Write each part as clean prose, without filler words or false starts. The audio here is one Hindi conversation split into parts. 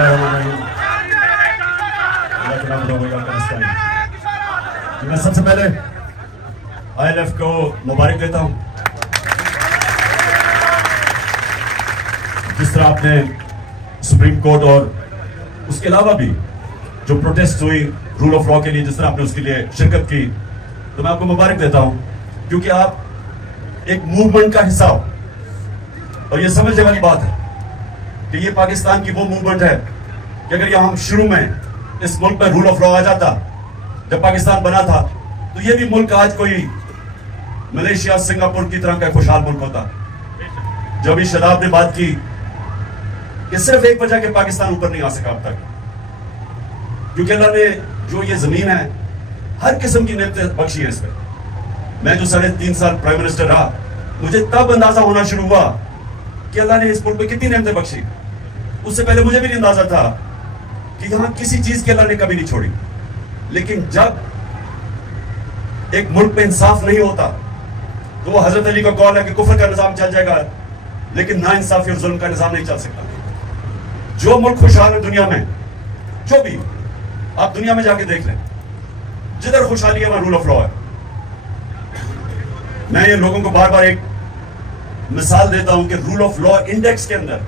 मैं सबसे पहले ILF को मुबारक देता हूं। जिस तरह आपने सुप्रीम कोर्ट और उसके अलावा भी जो प्रोटेस्ट हुई रूल ऑफ लॉ के लिए, जिस तरह आपने उसके लिए शिरकत की, तो मैं आपको मुबारक देता हूं, क्योंकि आप एक मूवमेंट का हिस्सा हो। और ये समझने वाली बात है कि ये पाकिस्तान की वो मूवमेंट है कि अगर यहाँ हम शुरू में इस मुल्क में रूल ऑफ लॉ आ जाता, जब पाकिस्तान बना था, तो ये भी मुल्क आज कोई मलेशिया सिंगापुर की तरह का खुशहाल मुल्क होता। जो अभी शदाब ने बात की कि सिर्फ एक वजह के पाकिस्तान ऊपर नहीं आ सका अब तक, क्योंकि अल्लाह ने जो ये जमीन है हर किस्म की नेमतें बख्शी है इस पर। मैं जो 3.5 साल प्राइम मिनिस्टर रहा, मुझे तब अंदाजा होना शुरू हुआ कि अल्लाह ने इस मुल्क में कितनी नेमतें बख्शी। उससे पहले मुझे भी नहीं अंदाजा था कि यहां किसी चीज की अल्लाह ने कभी नहीं छोड़ी। लेकिन जब एक मुल्क में इंसाफ नहीं होता, तो वो हजरत अली का कौल है कि कुफर का निजाम चल जाएगा, लेकिन ना इंसाफी और जुल्म का निजाम नहीं चल सकता। जो मुल्क खुशहाल है दुनिया में, जो भी आप दुनिया में जाके देख लें, जिधर खुशहाली है वहां रूल ऑफ लॉ है। मैं ये लोगों को बार बार एक मिसाल देता हूं कि रूल ऑफ लॉ इंडेक्स के अंदर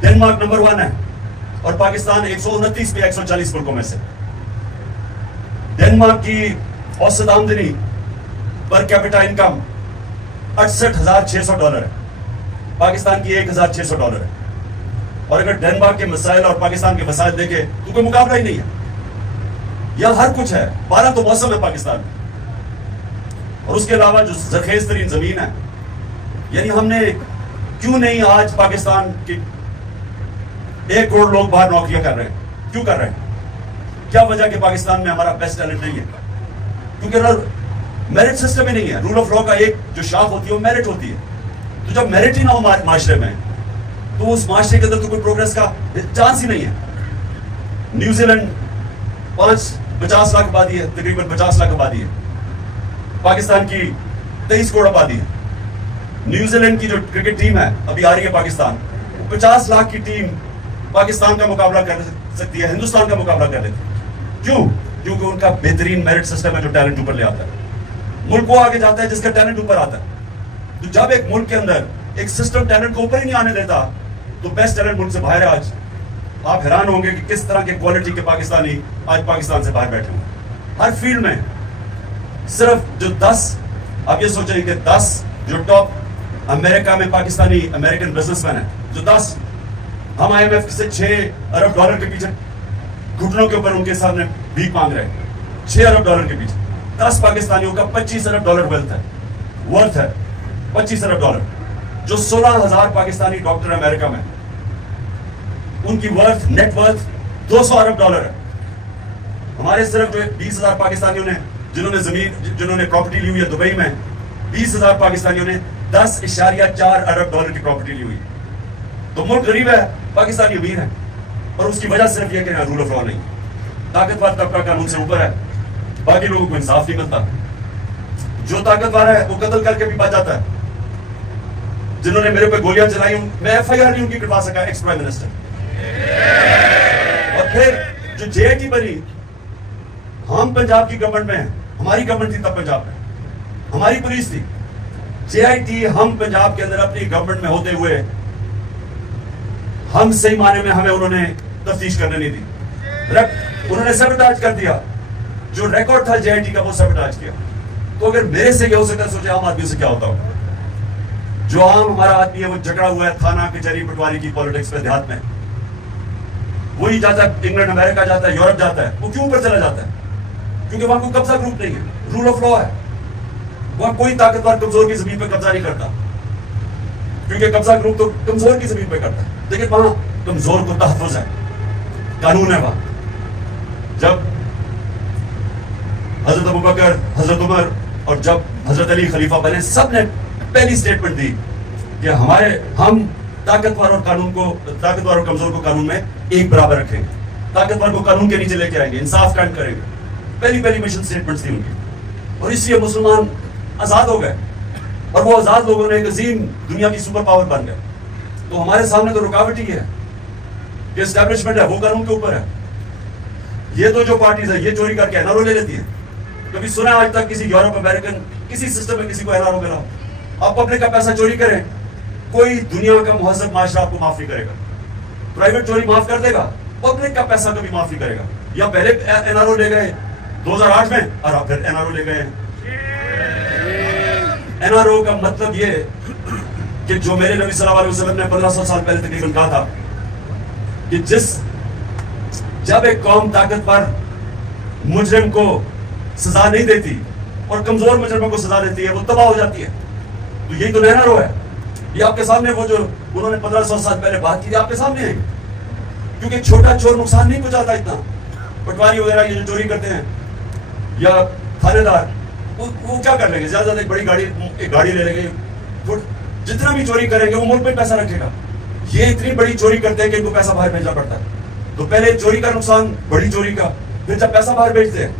डेनमार्क नंबर 1 है और पाकिस्तान 129 पे 140 मुल्कों में से। डेनमार्क की औसत आमदनी पर कैपिटा इनकम $68,600 है, पाकिस्तान की $1,600 है। और अगर डेनमार्क के मसाइल और पाकिस्तान के मसाइल देखे तो कोई मुकाबला ही नहीं है। यहां हर कुछ है, 12 तो मौसम है पाकिस्तान में, और उसके अलावा जो जरखेज तरीन जमीन है। यानी हमने क्यों नहीं, आज पाकिस्तान के 1 करोड़ लोग बाहर नौकरियां कर रहे हैं, क्यों कर रहे हैं? क्या वजह कि पाकिस्तान में हमारा बेस्ट टैलेंट नहीं है? क्योंकि मेरिट सिस्टम ही नहीं है। रूल ऑफ लॉ का एक जो शाख होती है वो मेरिट होती है। तो जब मेरिट ही ना हो माशरे में, तो उस माशरे के अंदर तो कोई प्रोग्रेस का चांस ही नहीं है। न्यूजीलैंड 50 लाख आबादी है, तकरीबन 50 लाख आबादी है। पाकिस्तान की 23 करोड़ आबादी है। न्यूजीलैंड की जो क्रिकेट टीम है अभी आ रही है पाकिस्तान, 50 लाख की टीम पाकिस्तान का मुकाबला कर सकती है, हिंदुस्तान का मुकाबला कर लेती है। क्यों? क्योंकि उनका बेहतरीन मेरिट सिस्टम है जो टैलेंट ऊपर ले आता है। मुल्क वो आगे जाता है जिसका टैलेंट ऊपर आता है। तो जब एक मुल्क के अंदर एक सिस्टम टैलेंट को ऊपर ही नहीं आने देता, तो बेस्ट टैलेंट मुल्क से बाहर है। आज आप हैरान होंगे कि किस तरह के क्वालिटी के पाकिस्तानी आज पाकिस्तान से बाहर बैठे हुए हर फील्ड में। सिर्फ जो 10, आप ये सोचें कि 10 जो टॉप अमेरिका में पाकिस्तानी अमेरिकन बिजनेसमैन है, जो 10, हम IMF से $6 अरब के पीछे घुटनों के ऊपर उनके सामने भीख मांग रहे हैं। $6 अरब के पीछे 10 पाकिस्तानियों का $25 अरब वेल्थ है, वर्थ है $25 अरब। जो 16,000 पाकिस्तानी डॉक्टर अमेरिका में, उनकी वर्थ, नेट वर्थ $200 अरब है। हमारे सिर्फ जो 20,000 पाकिस्तानियों ने जिन्होंने प्रॉपर्टी ली हुई है दुबई में, 20,000 पाकिस्तानियों ने $10.4 अरब की प्रॉपर्टी ली हुई। तो मुल्क गरीब है, पाकिस्तानी अमीर है, और उसकी वजह सिर्फ यह कि रूल ऑफ लॉ नहीं, ताकतवर तबका कानून से ऊपर है, बाकी लोगों को इंसाफ नहीं मिलता। जो ताकतवर है वो कत्ल करके भी बच जाता है। जिन्होंने मेरे पे गोलियां चलाई, मैं FIR नहीं उनकी करवा सका, एक्स प्राइम मिनिस्टर। और फिर जो JIT बनी, हम पंजाब की गवर्नमेंट में हैं, हमारी गवर्नमेंट थी तब पंजाब में, हमारी पुलिस थी। JIT हम पंजाब के अंदर अपनी गवर्नमेंट में होते हुए हम सही माने में हमें उन्होंने तफ्तीश करने नहीं दी। उन्होंने सबटाज कर दिया, जो रिकॉर्ड था JIT का वो सबटाज किया। तो अगर मेरे से क्या हो सकता है, सोचे आम आदमी से क्या होता होगा। जो आम हमारा आदमी है वो झगड़ा हुआ है थाना कचहरी पटवारी की पॉलिटिक्स पे, देहात में। वही जाता है इंग्लैंड, अमेरिका जाता है, यूरोप जाता है। वो क्यों ऊपर चला जाता है? क्योंकि वहां कोई कब्जा ग्रुप नहीं है, रूल ऑफ लॉ है। वहां कोई ताकतवर कमजोर की जमीन पे कब्जा नहीं करता, क्योंकि कब्जा ग्रुप तो कमजोर की जमीन पे करता है। लेकिन वहां कमजोर को तहफ्फुज़ है, कानून है वहां। जब हजरत अबू बकर, हजरत उमर और जब हजरत अली खलीफा बने, सब ने पहली स्टेटमेंट दी कि हम ताकतवर और कमजोर को कानून में एक बराबर रखेंगे, ताकतवर को कानून के नीचे लेके आएंगे, इंसाफ कायम करेंगे। पहली मिशन स्टेटमेंट थी उनकी। और इसलिए मुसलमान आजाद हो गए, और वो आजाद लोगों ने एक अजीम दुनिया की सुपर पावर बन गए। तो हमारे सामने तो रुकावट ही है कि एस्टैब्लिशमेंट है वो कानून के ऊपर है। ये तो जो पार्टीज है ये चोरी करके एनआरओ ले लेती है। कभी सुना आज तक किसी यूरोप अमेरिकन किसी सिस्टम में किसी को एनआरओ मिला? आप पब्लिक का पैसा चोरी करें, कोई दुनिया का मुहज्जब माशरा आपको माफ नहीं करेगा। प्राइवेट चोरी माफ कर देगा, पब्लिक का पैसा कभी माफ नहीं करेगा। या पहले एनआरओ ले गए 2008 में और आप फिर एनआरओ ले गए। एनआरओ का मतलब ये कि जो मेरे नबी सल्लल्लाहु अलैहि वसल्लम ने 1500 साल पहले तकरीबन कहा था कि जब एक कौम ताकतवर मुजरिम को सजा नहीं देती और कमजोर मुजरिमों को सजा देती है वो तबाह हो जाती है। तो यही तो एनआरओ है। ये आपके सामने वो जो उन्होंने 1500 साल पहले बात की थी आपके सामने है। क्योंकि छोटा चोर नुकसान नहीं पहुंचाता इतना। पटवारी वगैरह ये जो चोरी करते हैं या थानेदार वो क्या कर लेंगे? ज्यादा एक बड़ी गाड़ी ले लेंगे, जितना भी चोरी करेंगे वो मुल्क में पैसा रखेगा। ये इतनी बड़ी चोरी करते हैं कि इनको पैसा बाहर भेजना पड़ता है। तो पहले चोरी का नुकसान, बड़ी चोरी का, फिर जब पैसा बाहर भेजते हैं,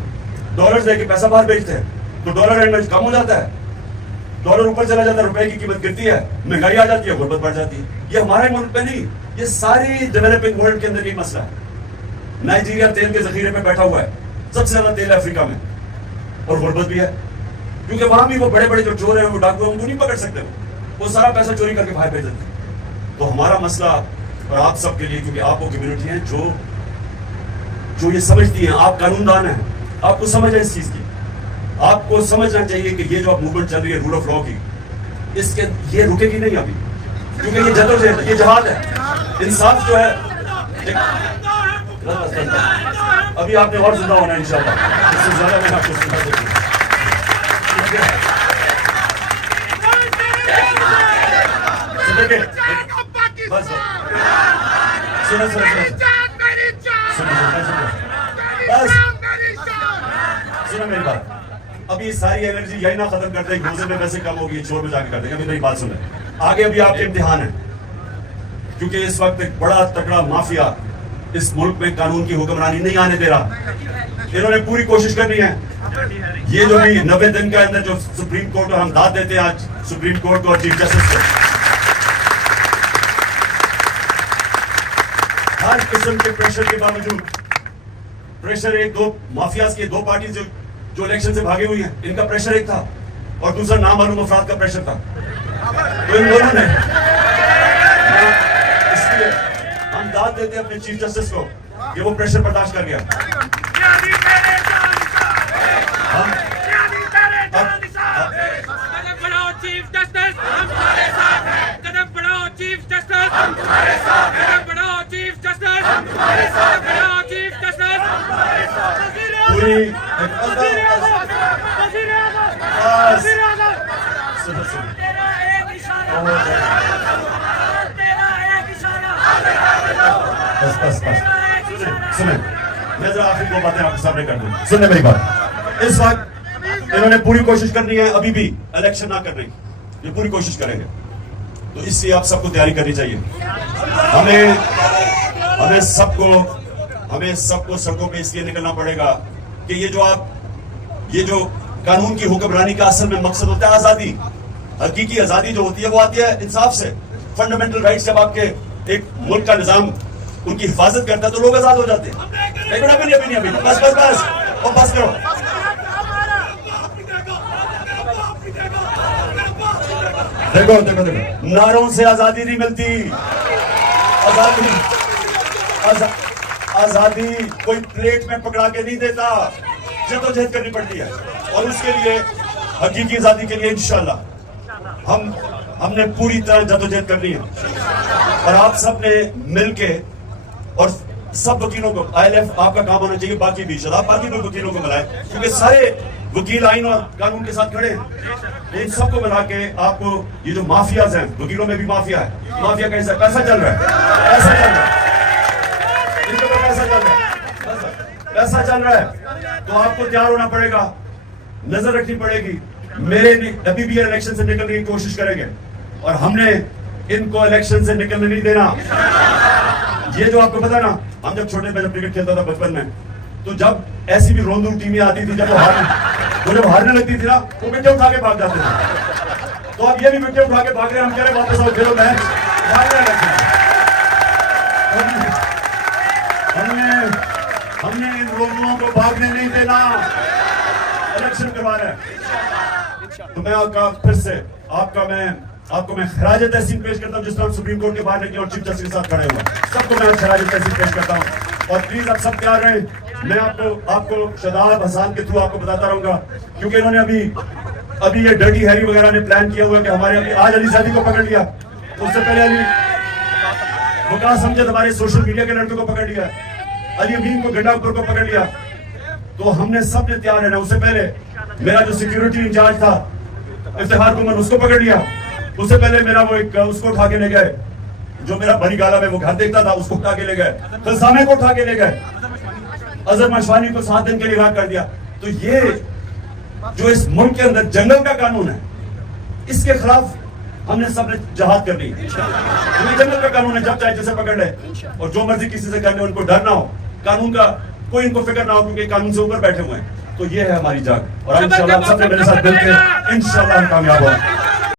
डॉलर लेके पैसा बाहर भेजते हैं, तो डॉलर एंड कम हो जाता है, डॉलर ऊपर चला जाता है, रुपए की कीमत गिरती है, महंगाई आ जाती है, गुर्बत बढ़ जाती है। ये हमारे मुल्क में नहीं, ये सारी डेवलपिंग वर्ल्ड के अंदर ये मसला है। नाइजीरिया तेल के जखीरे पे बैठा हुआ है, सबसे ज्यादा तेल है अफ्रीका में, और गुर्बत भी है। क्योंकि वहां भी वो बड़े बड़े जो चोर हैं, वो डाकू हैं, उनको नहीं पकड़ सकते, वो सारा पैसा चोरी करके बाहर भेज देते हैं। तो हमारा मसला और आप सबके लिए, क्योंकि आप वो कम्युनिटी है जो ये समझती है, आप कानूनदान हैं, आपको समझ है इस चीज की। आपको समझना चाहिए कि ये जो आप मूवमेंट चल रही है रूल ऑफ लॉ की, इसके ये रुकेगी नहीं अभी, क्योंकि ये जदोजहद, ये जहाद है। इंसाफ जो है अभी आपने और जिंदा होना है इंशाल्लाह, इससे ज्यादा मैं आपको सुना दूंगा। बस सुनो मेरी बात। अभी सारी एनर्जी यही ना खत्म कर दे, रोजे में वैसे कम होगी, चोर में जाके कर देंगे। अभी मेरी बात सुने, आगे अभी आपके इम्तिहान है, क्योंकि इस वक्त एक बड़ा तगड़ा माफिया इस मुल्क में कानून की हुक्मरानी नहीं आने दे रहा। इन्होंने पूरी कोशिश करनी है। ये जो भी 90 दिन के अंदर जो सुप्रीम कोर्ट और हम दाद देते हैं आज सुप्रीम कोर्ट को और चीफ जस्टिस को, हर किस्म के प्रेशर के बावजूद, प्रेशर एक दो माफियाज की दो पार्टी जो इलेक्शन से भागी हुई है, इनका प्रेशर एक था और दूसरा नामालूम अफराद का प्रेशर था। तो इन दोनों ने, इसलिए हम दाद देते हैं अपने चीफ जस्टिस को कि वो प्रेशर बर्दाश्त कर गया। चीफ जस्टिस हम तुम्हारे साथ हैं, कदम बढ़ाओ चीफ जस्टिस हम तुम्हारे साथ हैं, कदम बढ़ाओ चीफ जस्टिस हम तुम्हारे साथ हैं, बढ़ाओ चीफ जस्टिस हम तुम्हारे साथ हैं। पूरी तेरा एक इशारा, तेरा एक इशारा, बस सुने, मैं जरा आखिरी दो बातें आपके सामने कर दूं। सुनने मेरी बात। इस वक्त इन्होंने पूरी कोशिश करनी है अभी भी इलेक्शन ना करने की, ये पूरी कोशिश करेंगे। तो इसलिए आप सबको तैयारी करनी चाहिए। हमें सबको सड़कों पे इसलिए निकलना पड़ेगा कि ये जो कानून की हुक्मरानी का असल में मकसद होता है आजादी, हकीकी आजादी जो होती है वो आती है इंसाफ से। फंडामेंटल राइट्स जब आपके एक मुल्क का निजाम उनकी हिफाजत करता है तो लोग आजाद हो जाते हैं। बस करो। देखो नारों से आजादी नहीं मिलती। आजादी कोई प्लेट में पकड़ा के नहीं देता, जद्दोजहद करनी पड़ती है। और उसके लिए, हकीकी आजादी के लिए इंशाल्लाह हमने पूरी तरह जद्दोजहद करनी है। और आप सब ने मिलके, और सब वकीलों को, ILF आपका काम होना चाहिए, बाकी भी शराब बाकी भी वकीलों को मिलाए, क्योंकि सारे वकील आइन और कानून के साथ खड़े हैं। इन सबको मिला के आपको, ये जो माफियाज हैं, वकीलों में भी माफिया है, माफिया का पैसा चल रहा है, इनको तो पैसा चल रहा है। तो आपको तैयार होना पड़ेगा, नजर रखनी पड़ेगी। अभी भी इलेक्शन से निकलने की कोशिश करेंगे और हमने इनको इलेक्शन से निकलने नहीं देना। ये जो आपको पता ना, हम जब छोटे में जब क्रिकेट खेलता था बचपन में, तो जब ऐसी भी रोंदू टीमें आती थी, जब जब हारने लगती थी ना, वो विकेट उठा के भाग जाते थे। तो अब ये भी विकेट उठा के भाग रहे हैं, हम कह रहे वापस आओ खेलो मैच, मजलूमों को भागने नहीं देना। इलेक्शन करवाना है तो मैं फिर से आपको मैं खराज तहसीन पेश करता हूं, जिस तरह सुप्रीम कोर्ट के बाहर निकले और चीफ जस्टिस के साथ खड़े हुए सबको मैं खराज तहसीन पेश करता हूं। और प्लीज आप सब तैयार रहें, मैं आपको शादाब हसन के थ्रू आपको बताता रहूंगा, क्योंकि इन्होंने अभी ये डर्टी हैरी वगैरह ने प्लान किया हुआ कि हमारे अभी आज अली सादी को पकड़ लिया, उससे पहले अली वकास समझद हमारे सोशल मीडिया के लड़के को पकड़ लिया, अली अमीन को गंडापुर को पकड़ लिया। तो हमने सब ने तैयार रहना। उससे पहले मेरा जो सिक्योरिटी इंचार्ज था इफ्तिखार कुमन, उसको पकड़ लिया। उससे पहले मेरा वो एक उसको उठा के ले गए जो मेरा बड़ी गाला में वो घर देखता था, उसको उठा के ले गए। फिर सामे को उठा के ले गए, अजहर मशवानी को 7 दिन के लिए रिहा कर दिया। तो ये जो इस मुल्क के अंदर जंगल का कानून है, इसके खिलाफ हमने सबने जहाद करनी है। ये जंगल का कानून है, जब चाहे जैसे पकड़ ले और जो मर्जी किसी से करने, उनको डर ना हो, कानून का कोई इनको फिक्र ना हो, क्योंकि कानून से ऊपर बैठे हुए हैं। तो ये है हमारी जाग, और इंशाल्लाह सबने मेरे साथ मिलकर इंशाल्लाह कामयाब होंगे।